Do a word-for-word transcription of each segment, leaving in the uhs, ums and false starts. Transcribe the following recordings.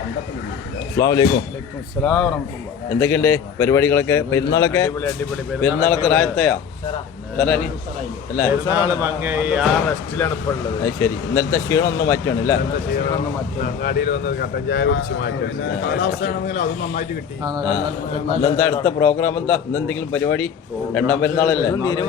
അസ്സലാമു അലൈക്കും. എന്തൊക്കെയുണ്ട് പരിപാടികളൊക്കെ? പെരുന്നാളൊക്കെ പെരുന്നാളൊക്കെ റായത്തയാ തരാനി അല്ലേ? അത് ശരി. ഇന്നലത്തെ ക്ഷീണം ഒന്ന് മാറ്റാണ് അല്ലേ? ഇന്നെന്താ അടുത്ത പ്രോഗ്രാം? എന്താ ഇന്ന് എന്തെങ്കിലും പരിപാടി? രണ്ടാം പെരുന്നാളല്ലേ?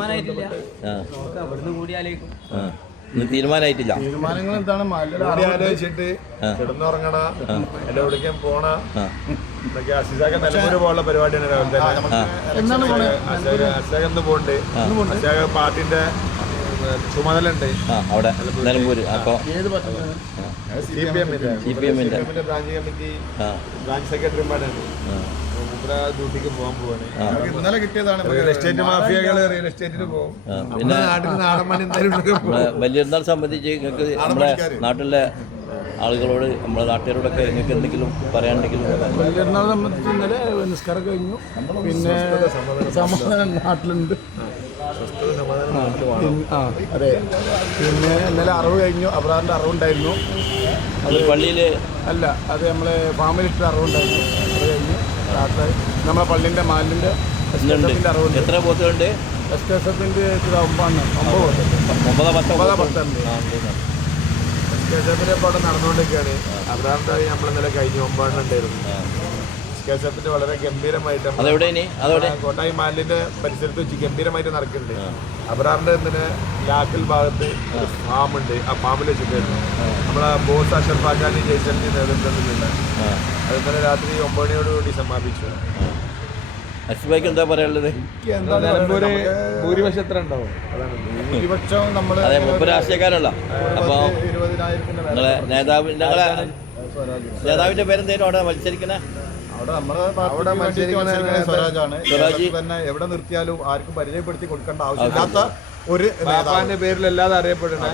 ആ ഇന്ന് തീരുമാനമായിട്ടില്ല. തീരുമാനങ്ങൾ എന്താണ്? ആലോചിച്ചിട്ട് കിടന്നുറങ്ങണ എവിടേക്കും പോണ നിലമ്പൂര് പോലുള്ള പരിപാടിയാണ് രാവിലെ. അശോക് പോണ്ട്. അശോക് പാർട്ടിന്റെ ചുമതല ഉണ്ട് അവിടെ നിലമ്പൂര്. അപ്പൊ സി പി എമ്മിന്റെ സി പി എമ്മിന്റെ ബ്രാഞ്ച് കമ്മിറ്റി ബ്രാഞ്ച് സെക്രട്ടറിമാരാണ്. ഡ്യൂട്ടിക്ക് പോകാൻ പോവാണ്. ഇന്നലെ കിട്ടിയതാണ്. റിയൽ എസ്റ്റേറ്റ് മാഫിയകള് റിയൽ എസ്റ്റേറ്റിന് പോകും. പിന്നെ നാട്ടിൽ നാടൻ മണി വലിയൊരുന്നാൾ സംബന്ധിച്ച് നിങ്ങൾക്ക് നമ്മുടെ നാട്ടിലെ ആളുകളോട് നമ്മുടെ നാട്ടുകാരോടൊക്കെ നിങ്ങൾക്ക് എന്തെങ്കിലും പറയാനുണ്ടെങ്കിലും? വലിയൊരുന്നാൾ സംബന്ധിച്ച് ഇന്നലെ നിസ്കാരം കഴിഞ്ഞു. പിന്നെ സമാധാനം നാട്ടിലുണ്ട്. ആ അതെ. പിന്നെ ഇന്നലെ അറിവ് കഴിഞ്ഞു. അബ്രാറിന്റെ അറിവുണ്ടായിരുന്നു. അത് പള്ളിയില് അല്ല, അത് നമ്മളെ ഫാമിലിട്ട് അറിവുണ്ടായിരുന്നു. അത് കഴിഞ്ഞു രാത്രി നമ്മളെ പള്ളിന്റെ മാലിന്റെ അറിവുണ്ട്. എത്ര പോത്തുകളുണ്ട്? എസ് കെ എസ് എഫിന്റെ ഒമ്പതാണ് ഒമ്പത് ഒമ്പത് പത്ത് ഒമ്പത് പത്തുണ്ട്. എസ് കെ എസ് എഫിന്റെ ഇപ്പോൾ അവിടെ നടന്നുകൊണ്ടിരിക്കുകയാണ്. അബ്രാറിന്റെ നമ്മൾ ഇന്നലെ കഴിഞ്ഞു ഒമ്പതെണ്ണം ഉണ്ടായിരുന്നു. എസ് കെ എസ് എഫിന്റെ വളരെ ഗംഭീരമായിട്ട് കോട്ടായി മാലിന്റെ പരിസരത്ത് വെച്ച് ഗംഭീരമായിട്ട് നടക്കുന്നുണ്ട്. അബ്രാറിന്റെ ഇന്നലെ ലാക്കൽ ഭാഗത്ത് ഫാമുണ്ട്. ആ ഫാമിൽ വെച്ചിട്ടായിരുന്നു നമ്മളെ ബോസ് അഷറഫ് ആഖാനി ജയ്സലിന്റെ നേതൃത്വത്തിലുള്ള. അത് ഇന്നലെ രാത്രി ഒമ്പത് മണിയോടുകൂടി സമാപിച്ചു. അഷ്ബായിക്ക് എന്താ പറയാനുള്ളത്? നിലമ്പൂര് ഭൂരിപക്ഷം എത്ര ഉണ്ടാവും? ഭൂരിപക്ഷം നമ്മൾ രാഷ്ട്രീയക്കാരല്ല. അപ്പോൾ നിങ്ങളെ നേതാവ് നിങ്ങളെ നേതാവിന്റെ പേരെന്തേലും അവിടെ മത്സരിക്കണേ? അവിടെ നമ്മുടെ അവിടെ മത്സരിക്കുന്ന സ്വരാജാണ്. സ്വരാജ് തന്നെ എവിടെ നിർത്തിയാലും ആർക്കും പരിചയപ്പെടുത്തി കൊടുക്കേണ്ട ആവശ്യമില്ലാത്ത ഒരു നേതാവിന്റെ പേരിലല്ലാതെ അറിയപ്പെടുന്ന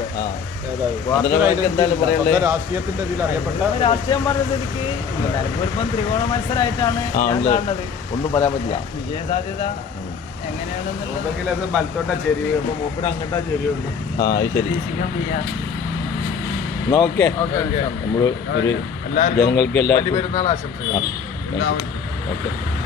രാഷ്ട്രീയത്തിന്റെ ഇതിൽ അറിയപ്പെട്ട രാഷ്ട്രീയം പറഞ്ഞ സ്ഥിതിക്ക് ത്രികോണ മത്സരമായിട്ടാണ് ഒന്നും പറയാൻ പറ്റില്ല. വിജയ സാധ്യത എങ്ങനെയാണെന്നുള്ളത് ബലത്തോട്ടാ ചെരിവ്. ഇപ്പൊ മൂപ്പര് അങ്ങോട്ടാ ചെരിവുള്ളൂ. ആ ശരി. ഓക്കെ. നമ്മൾ ഒരു ജനങ്ങൾക്ക് എല്ലാവർക്കും പെരുന്നാൾ ആശംസകൾ. ഓക്കെ.